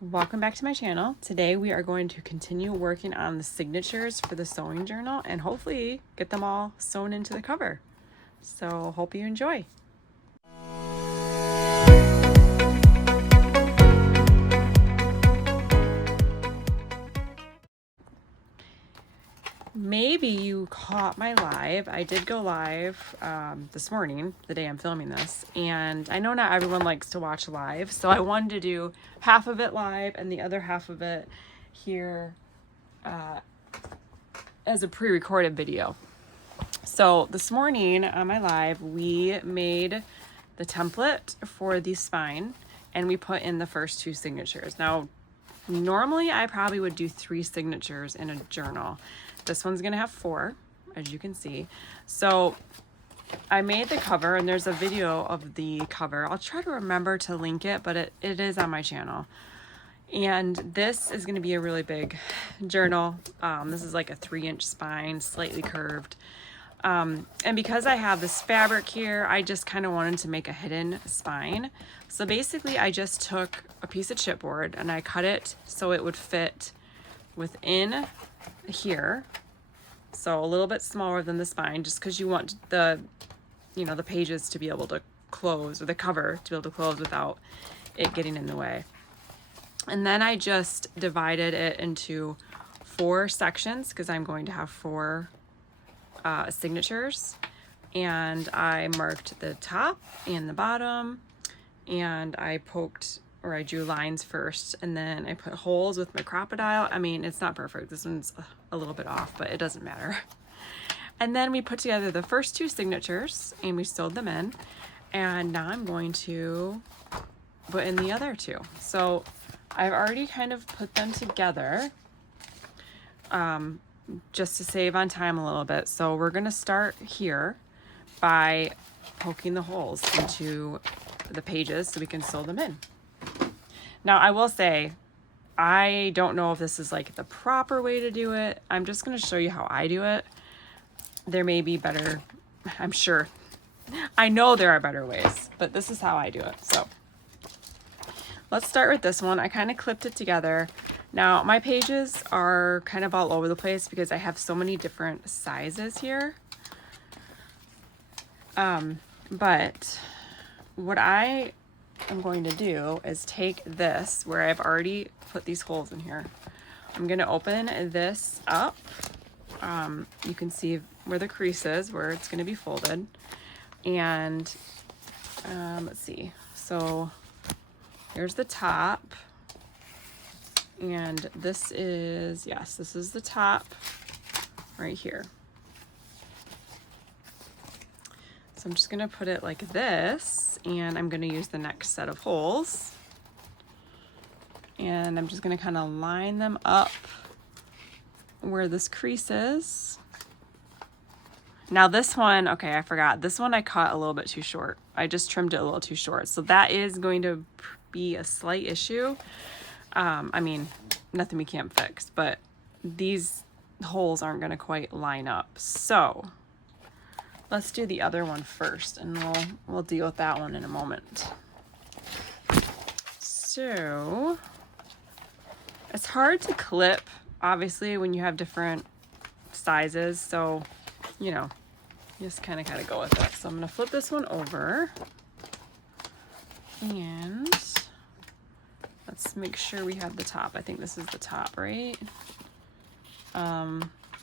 Welcome back to my channel. Today we are going to continue working on the signatures for the sewing journal and hopefully get them all sewn into the cover. So hope you enjoy. Maybe you caught my live. I did go live this morning, the day I'm filming this, and I know not everyone likes to watch live, so I wanted to do half of it live and the other half of it here as a pre-recorded video. So this morning on my live, we made the template for the spine and we put in the first two signatures. Now, normally I probably would do 3 signatures in a journal. This one's gonna have 4, as you can see. So I made the cover and there's a video of the cover. I'll try to remember to link it, but it is on my channel. And this is gonna be a really big journal. This is like a 3-inch spine, slightly curved. And because I have this fabric here, I just kind of wanted to make a hidden spine. So basically I just took a piece of chipboard and I cut it so it would fit within here. So a little bit smaller than the spine, just because you want the, the pages to be able to close, or the cover to be able to close without it getting in the way. And then I just divided it into 4 sections because I'm going to have 4 signatures, and I marked the top and the bottom, and I drew lines first, and then I put holes with my crocodile. I mean, it's not perfect. This one's a little bit off, but it doesn't matter. And then we put together the first 2 signatures and we sewed them in, and now I'm going to put in the other 2. So I've already kind of put them together just to save on time a little bit. So we're gonna start here by poking the holes into the pages so we can sew them in. Now I will say, I don't know if this is like the proper way to do it. I'm just gonna show you how I do it. There may be better, I'm sure. I know there are better ways, but this is how I do it. So let's start with this one. I kind of clipped it together. Now my pages are kind of all over the place because I have so many different sizes here. But what I am going to do is take this where I've already put these holes in here. I'm going to open this up. You can see where the crease is, where it's going to be folded. And let's see. So here's the top. And this is, yes, this is the top right here. So I'm just gonna put it like this, and I'm gonna use the next set of holes. And I'm just gonna kind of line them up where this crease is. Now this one, okay, I forgot. This one I cut a little bit too short. I just trimmed it a little too short. So that is going to be a slight issue. I mean, nothing we can't fix, but these holes aren't going to quite line up. So let's do the other one first, and we'll deal with that one in a moment. So it's hard to clip, obviously, when you have different sizes. So, you just kind of gotta go with it. So I'm gonna flip this one over, and let's make sure we have the top. I think this is the top, right?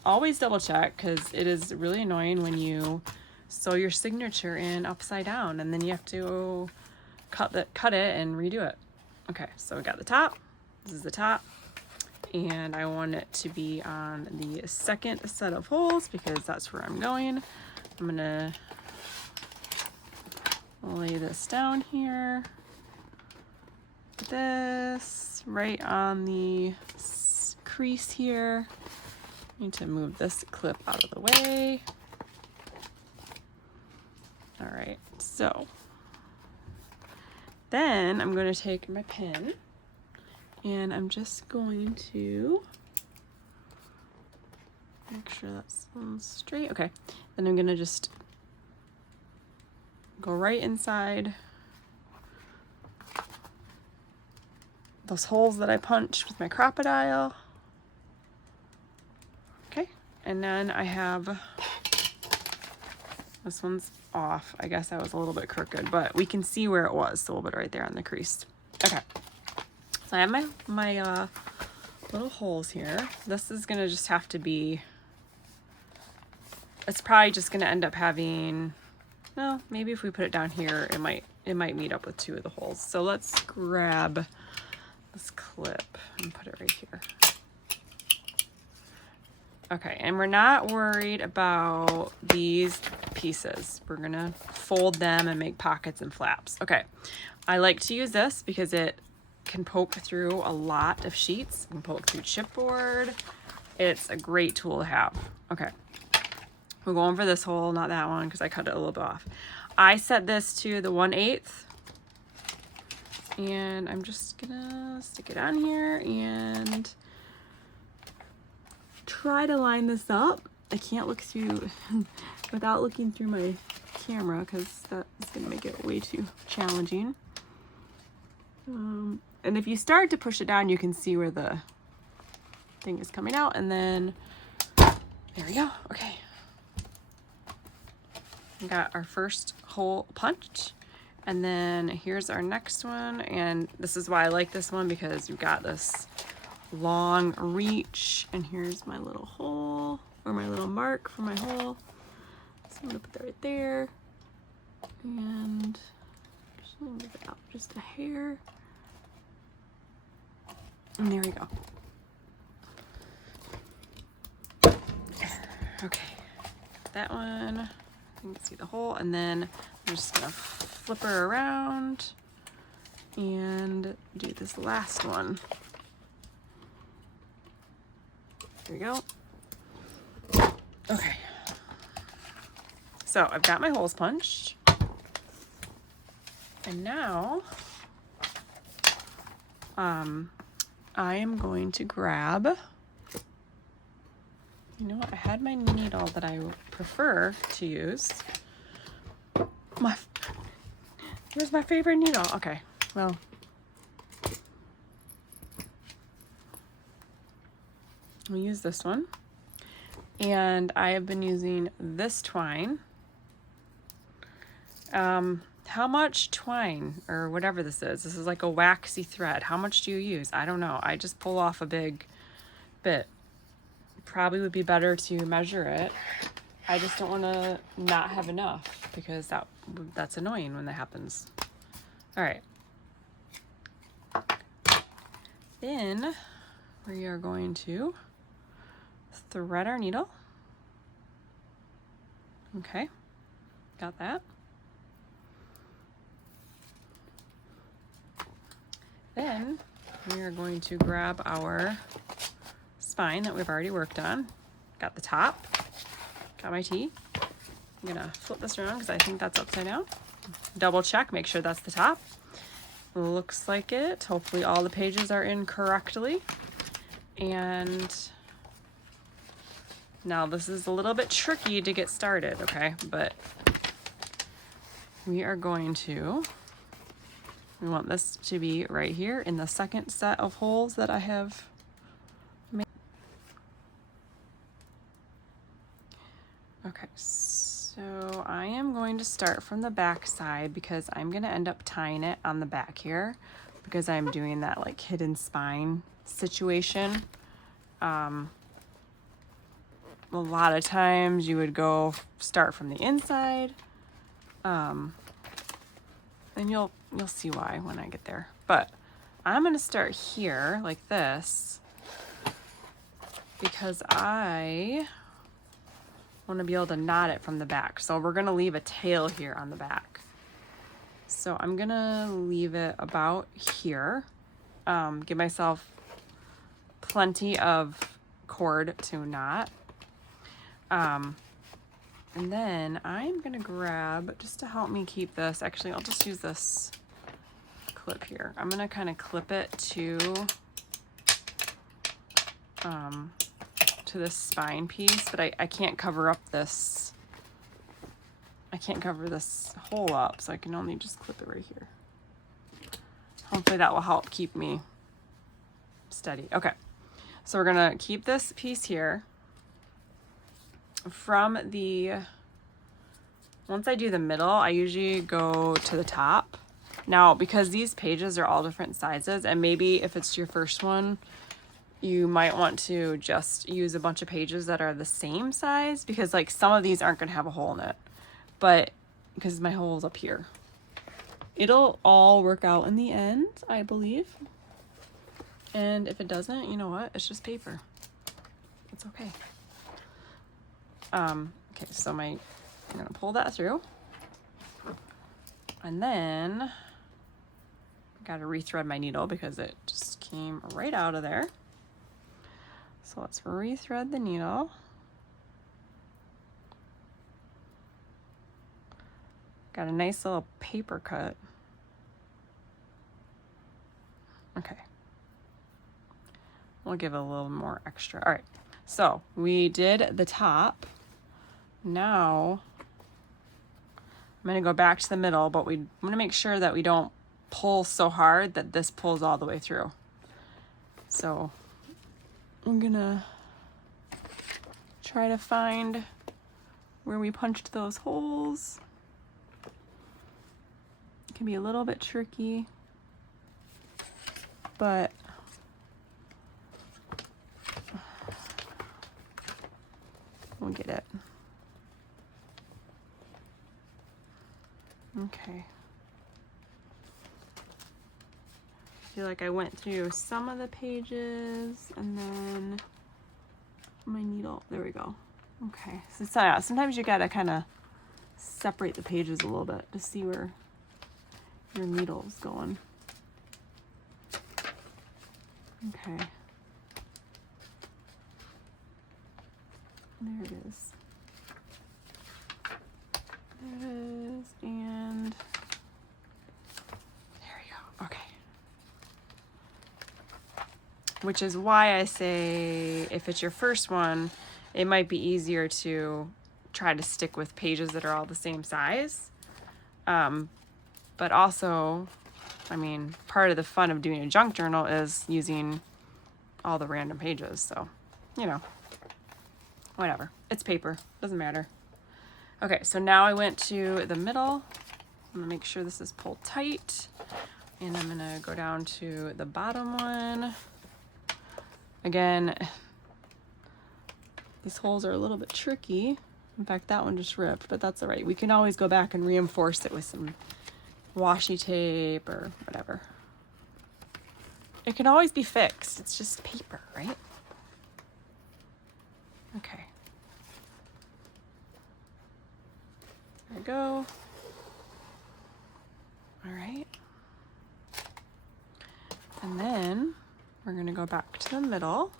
Always double check, because it is really annoying when you sew your signature in upside down and then you have to cut it and redo it. Okay, so we got the top. This is the top. And I want it to be on the second set of holes because that's where I'm going. I'm gonna lay this down here. This right on the crease here. Need to move this clip out of the way. All right, so then I'm going to take my pin and I'm just going to make sure that's straight. Okay, then I'm going to just go right inside those holes that I punched with my crocodile. Okay, and then I have, this one's off. I guess that was a little bit crooked, but we can see where it was, a little bit right there on the crease. Okay, so I have my little holes here. This is gonna just have to be, it's probably just gonna end up having, well, maybe if we put it down here, it might meet up with 2 of the holes. So let's grab this clip and put it right here. Okay, and we're not worried about these pieces. We're gonna fold them and make pockets and flaps. Okay, I like to use this because it can poke through a lot of sheets. It can poke through chipboard. It's a great tool to have. Okay, we're going for this hole, not that one, because I cut it a little bit off. I set this to the 1/8, and I'm just gonna stick it on here and try to line this up. I can't look through without looking through my camera because that's gonna make it way too challenging. And if you start to push it down, you can see where the thing is coming out, and then there we go. Okay, we got our first hole punched, and then here's our next one. And this is why I like this one, because you've got this long reach, and here's my little hole, or my little mark for my hole. So I'm gonna put that right there, and just move it out just a hair, and there we go. Okay, that one, you can see the hole, and then I'm just gonna flip her around and do this last one. There we go. Okay, so I've got my holes punched, and now I am going to grab, you know what, I had my needle that I prefer to use. Where's my favorite needle? Okay, well, we'll use this one. And I have been using this twine. How much twine, or whatever this is like a waxy thread. How much do you use? I don't know. I just pull off a big bit. Probably would be better to measure it. I just don't want to not have enough, because that's annoying when that happens. All right. Then we are going to thread our needle. Okay, got that. Then we are going to grab our spine that we've already worked on. Got the top, got my T. I'm gonna flip this around because I think that's upside down. Double check, make sure that's the top. Looks like it. Hopefully all the pages are in correctly. And now this is a little bit tricky to get started, okay? But we are going to, we want this to be right here in the second set of holes that I have made. Okay, so I am going to start from the back side because I'm gonna end up tying it on the back here because I'm doing that like hidden spine situation. A lot of times you would go start from the inside, and you'll see why when I get there. But I'm gonna start here like this because I want to be able to knot it from the back. So we're gonna leave a tail here on the back. So I'm gonna leave it about here. Give myself plenty of cord to knot. And then I'm gonna grab, just to help me keep this, actually I'll just use this clip here. I'm gonna kind of clip it to this spine piece, but I can't cover up this, I can't cover this hole up, so I can only just clip it right here. Hopefully that will help keep me steady. Okay, so we're gonna keep this piece here. From the, once I do the middle, I usually go to the top. Now, because these pages are all different sizes, and maybe if it's your first one, you might want to just use a bunch of pages that are the same size, because like some of these aren't gonna have a hole in it, but because my hole's up here. It'll all work out in the end, I believe. And if it doesn't, you know what? It's just paper. It's okay. Okay, so I'm gonna pull that through. And then I gotta rethread my needle because it just came right out of there. So let's rethread the needle. Got a nice little paper cut. Okay. We'll give it a little more extra. All right, so we did the top. Now I'm gonna go back to the middle, but I'm gonna make sure that we don't pull so hard that this pulls all the way through. So I'm gonna try to find where we punched those holes. It can be a little bit tricky, but we'll get it. Okay. I feel like I went through some of the pages and then my needle, there we go. Okay, so sometimes you gotta kind of separate the pages a little bit to see where your needle's going. Okay. There it is. There it is, and there we go. Okay. Which is why I say if it's your first one, it might be easier to try to stick with pages that are all the same size. But also, I mean, part of the fun of doing a junk journal is using all the random pages. So, you know, whatever. It's paper. Doesn't matter. Okay, so now I went to the middle. I'm gonna make sure this is pulled tight. And I'm gonna go down to the bottom one. Again, these holes are a little bit tricky. In fact, that one just ripped, but that's all right. We can always go back and reinforce it with some washi tape or whatever. It can always be fixed. It's just paper, right? Okay. There we go. All right. And then we're going to go back to the middle.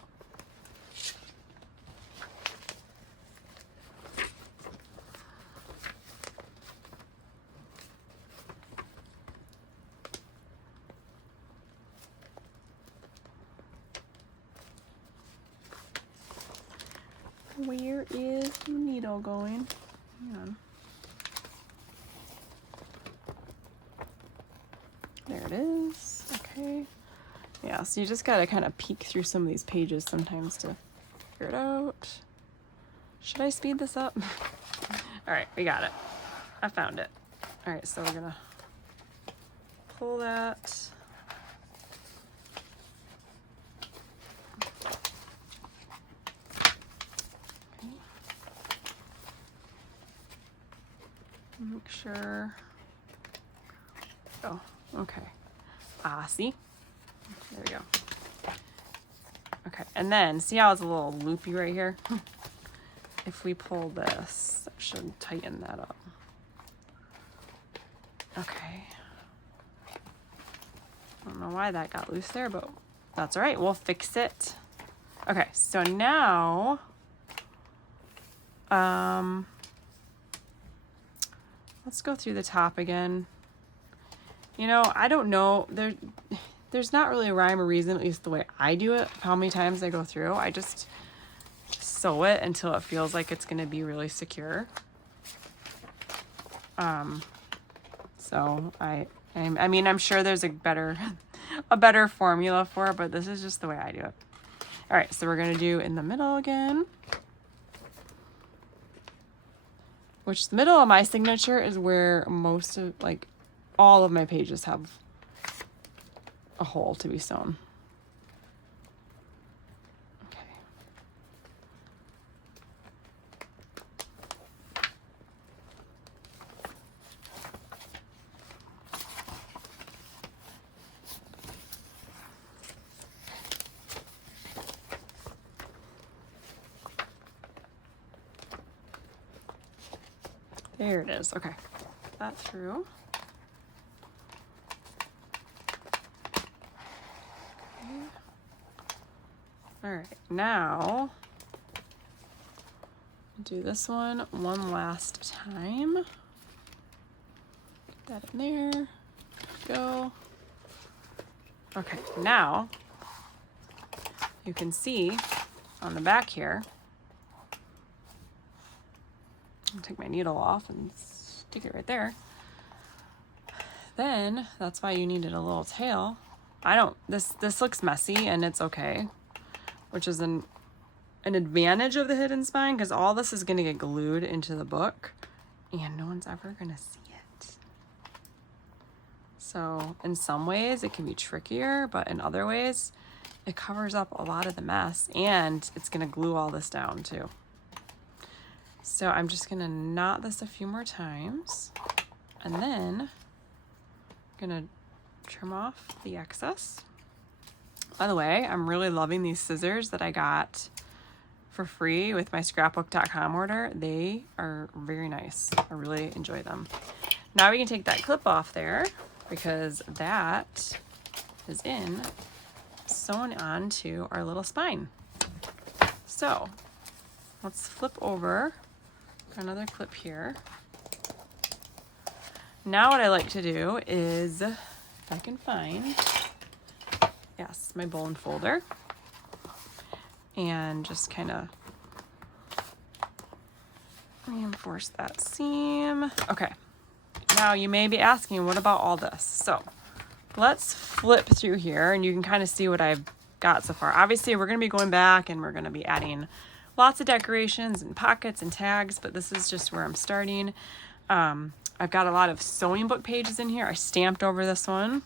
Where is the needle going? Hang on. There it is. Okay. Yeah, so you just gotta kind of peek through some of these pages sometimes to figure it out. Should I speed this up? All right, we got it. I found it. All right, so we're gonna pull that. Make sure. Oh, okay. See? There we go. Okay, and then see how it's a little loopy right here? If we pull this, that should tighten that up. Okay. I don't know why that got loose there, but that's all right. We'll fix it. Okay, so now, let's go through the top again. You know, I don't know. There's not really a rhyme or reason, at least the way I do it, how many times I go through. I just sew it until it feels like it's going to be really secure. So I mean, I'm sure there's a better, a better formula for it, but this is just the way I do it. All right, so we're gonna do in the middle again, which the middle of my signature is where most of, like, all of my pages have a hole to be sewn. There it is. Okay, that through. Okay. All right, now do this one last time. Get that in there. Go. Okay, now you can see on the back here, I'll take my needle off and stick it right there. Then that's why you needed a little tail. This looks messy and it's okay, which is an advantage of the hidden spine, because all this is going to get glued into the book and no one's ever going to see it. So in some ways it can be trickier, but in other ways it covers up a lot of the mess and it's going to glue all this down too. So I'm just gonna knot this a few more times and then I'm gonna trim off the excess. By the way, I'm really loving these scissors that I got for free with my scrapbook.com order. They are very nice. I really enjoy them. Now we can take that clip off there because that is sewn onto our little spine. So let's flip over another clip here. Now what I like to do is, if I can find, yes, my bone folder, and just kind of reinforce that seam. Okay, now you may be asking, what about all this? So let's flip through here and you can kind of see what I've got so far. Obviously we're going to be going back and we're going to be adding lots of decorations and pockets and tags, but this is just where I'm starting. I've got a lot of sewing book pages in here. I stamped over this one.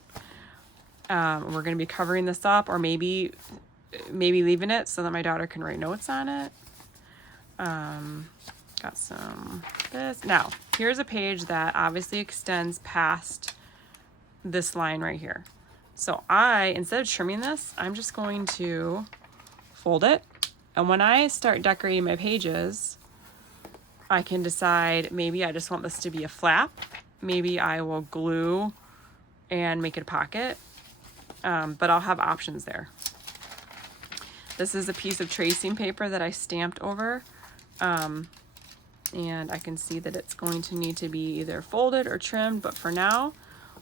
We're going to be covering this up, or maybe leaving it so that my daughter can write notes on it. Got some this. Now, here's a page that obviously extends past this line right here. So instead of trimming this, I'm just going to fold it. And when I start decorating my pages, I can decide, maybe I just want this to be a flap. Maybe I will glue and make it a pocket. But I'll have options there. This is a piece of tracing paper that I stamped over. And I can see that it's going to need to be either folded or trimmed. But for now,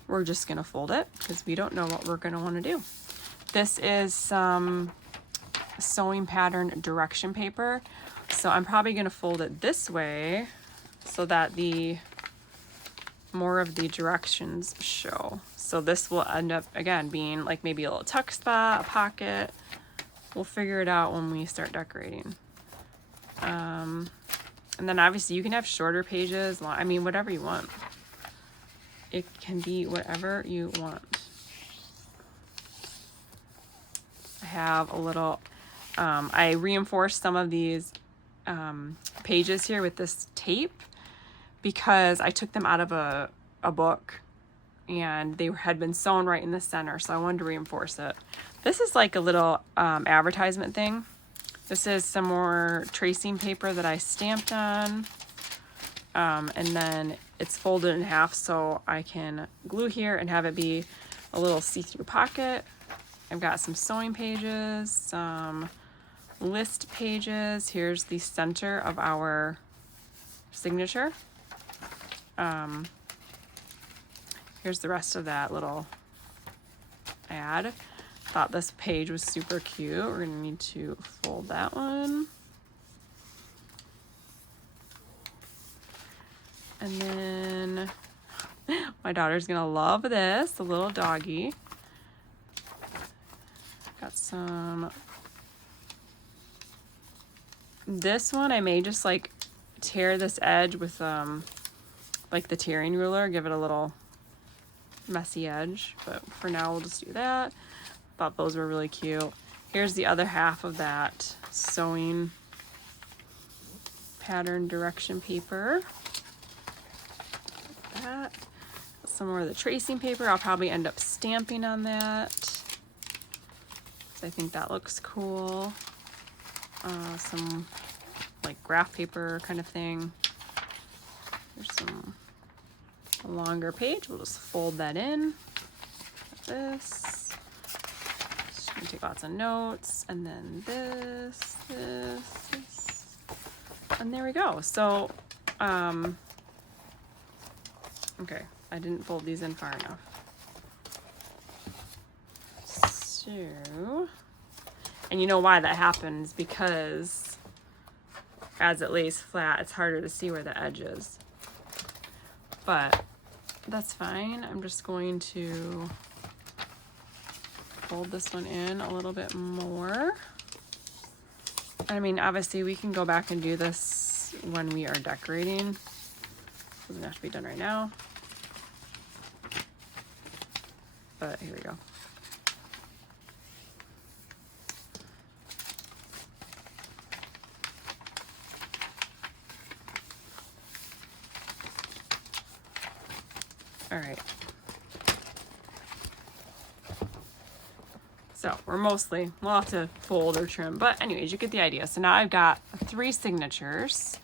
we're just going to fold it because we don't know what we're going to want to do. This is some sewing pattern direction paper, so I'm probably going to fold it this way so that more of the directions show. So this will end up again being like maybe a little tuck spot, a pocket. We'll figure it out when we start decorating. And then obviously you can have shorter pages, I mean whatever you want. It can be whatever you want. I have a little I reinforced some of these pages here with this tape because I took them out of a book and they had been sewn right in the center, so I wanted to reinforce it. This is like a little advertisement thing. This is some more tracing paper that I stamped on, and then it's folded in half so I can glue here and have it be a little see-through pocket. I've got some sewing pages, some list pages. Here's the center of our signature. Here's the rest of that little ad. Thought this page was super cute. We're gonna need to fold that one. And then my daughter's gonna love this, the little doggy. Got some, this one I may just like tear this edge with like the tearing ruler, give it a little messy edge, but for now we'll just do that. Thought those were really cute. Here's the other half of that sewing pattern direction paper. Like that. Some more of the tracing paper. I'll probably end up stamping on that. So I think that looks cool. Some like graph paper kind of thing. There's some a longer page. We'll just fold that in like this. Just gonna take lots of notes, and then this, and there we go. So, okay, I didn't fold these in far enough. So, and you know why that happens, because as it lays flat, it's harder to see where the edge is. But that's fine. I'm just going to fold this one in a little bit more. I mean, obviously we can go back and do this when we are decorating. Doesn't have to be done right now. But here we go. All right. So we'll have to fold or trim, but anyways, you get the idea. So now I've got 3 signatures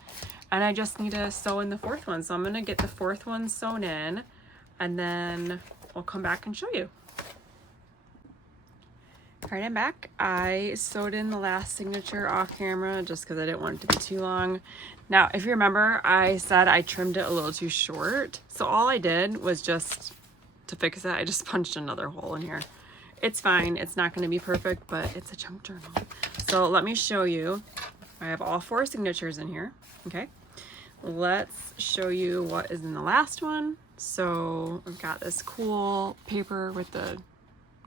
and I just need to sew in the 4th one. So I'm gonna get the 4th one sewn in and then we'll come back and show you. All right, I'm back. I sewed in the last signature off camera just because I didn't want it to be too long. Now, if you remember, I said I trimmed it a little too short. So all I did was just, to fix it, I just punched another hole in here. It's fine, it's not gonna be perfect, but it's a junk journal. So let me show you. I have all 4 signatures in here, okay? Let's show you what is in the last one. So I've got this cool paper with the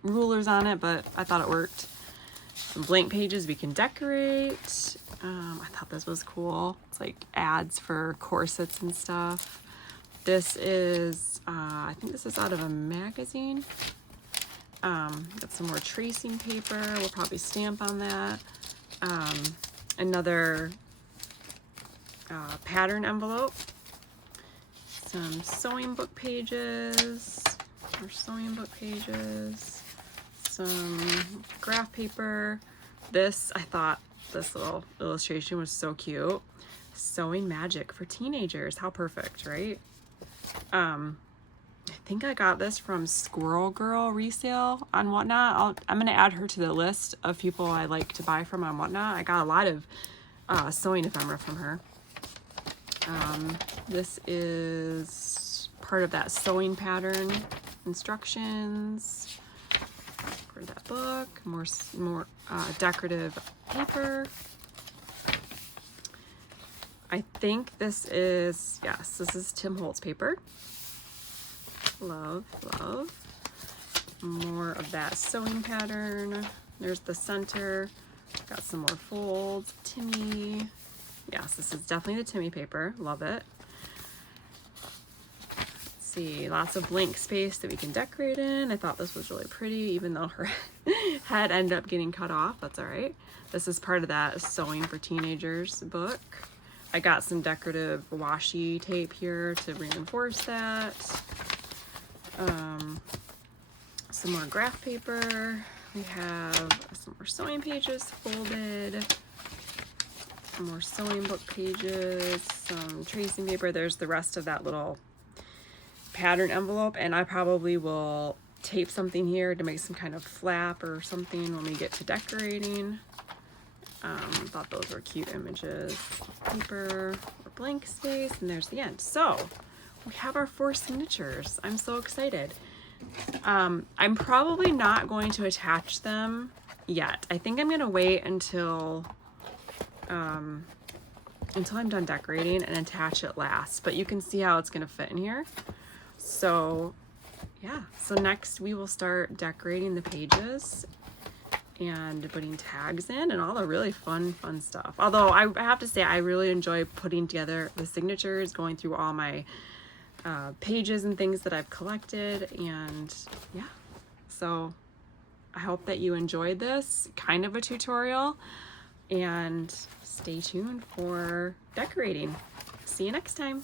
rulers on it, but I thought it worked. Some blank pages we can decorate. I thought this was cool. It's like ads for corsets and stuff. This is, I think this is out of a magazine. Got some more tracing paper. We'll probably stamp on that. Another pattern envelope. Some sewing book pages. More sewing book pages. Some graph paper. This, I thought this little illustration was so cute. Sewing magic for teenagers. How perfect, right? I think I got this from Squirrel Girl resale on Whatnot. I'm gonna add her to the list of people I like to buy from on Whatnot. I got a lot of sewing ephemera from her. This is part of that sewing pattern instructions for that book. More decorative paper. I think this is, yes, this is Tim Holtz paper. Love, love. More of that sewing pattern. There's the center. Got some more folds. Timmy. Yes, this is definitely the Timmy paper. Love it. Let's see, lots of blank space that we can decorate in. I thought this was really pretty, even though her head ended up getting cut off. That's all right. This is part of that Sewing for Teenagers book. I got some decorative washi tape here to reinforce that. Some more graph paper. We have some more sewing pages folded. Some more sewing book pages. Some tracing paper. There's the rest of that little pattern envelope, and I probably will tape something here to make some kind of flap or something when we get to decorating. Thought those were cute images. Paper or blank space, and there's the end. So we have our 4 signatures. I'm so excited. I'm probably not going to attach them yet. I think I'm gonna wait until I'm done decorating and attach it last, but you can see how it's gonna fit in here. So yeah, so next we will start decorating the pages and putting tags in and all the really fun stuff. Although I have to say I really enjoy putting together the signatures, going through all my pages and things that I've collected, and yeah. So I hope that you enjoyed this kind of a tutorial, and stay tuned for decorating. See you next time.